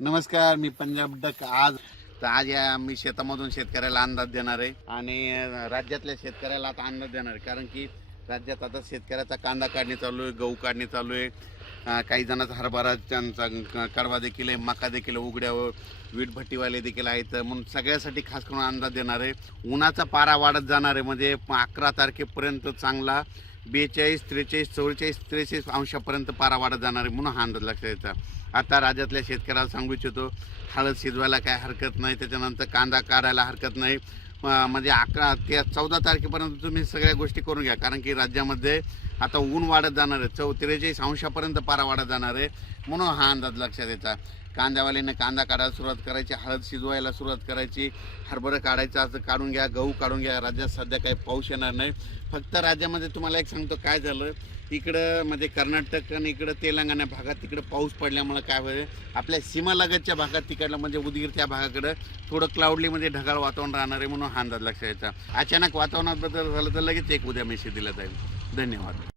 नमस्कार मी पंजाब डक आज. तर आज या मी शेतामधून शेतकऱ्याला अंदाज देणार आहे आणि राज्यातल्या शेतकऱ्याला आता अंदाज देणार आहे. कारण की राज्यात आता शेतकऱ्याचा कांदा काढणी चालू आहे गहू काढणी चालू आहे. काही जणांचा हरभराच्यांचा क- कडवा देखील आहे मका देखील उघड्यावर वीटभट्टीवाले देखील आहेत. म्हणून सगळ्यासाठी खास करून अंदाज देणार आहे. उन्हाचा पारा वाढत जाणार आहे म्हणजे अकरा तारखेपर्यंत चांगला बेचाळीस त्रेचाळीस चौवेचाळीस त्रेचाळीस अंशापर्यंत पारा वाढत जाणार आहे म्हणून हा अंदाज लक्षात यायचा आता राज्यातल्या शेतकऱ्याला सांगू इच्छितो हळद शिजवायला काय हरकत नाही त्याच्यानंतर कांदा काढायला हरकत नाही. म्हणजे अकरा ते चौदा तारखेपर्यंत तुम्ही सगळ्या गोष्टी करून घ्या कारण की राज्यामध्ये आता ऊन वाढत जाणार आहे. चौ त्रेचाळीस अंशापर्यंत पारा वाढत जाणार आहे. म्हणून हा अंदाज लक्षात यायचा कांद्यावाल्यानं कांदा काढायला सुरुवात करायची हळद शिजवायला सुरुवात करायची. हरभरं काढायचं असं काढून घ्या गहू काढून घ्या. राज्यात सध्या काही पाऊस येणार नाही. फक्त राज्यामध्ये तुम्हाला एक सांगतो काय झालं? इकडं म्हणजे कर्नाटक आणि इकडं तेलंगणा भागात तिकडं पाऊस पडल्यामुळे काय होईल? आपल्या सीमालगतच्या भागात तिकडलं म्हणजे उदगीर त्या भागाकडं थोडं क्लाउडली म्हणजे ढगाळ वातावरण राहणार आहे म्हणून हा अंदाज लक्षात यायचा अचानक वातावरणात बदल झालं तर लगेच एक उद्या मेसेज दिला जाईल. धन्यवाद.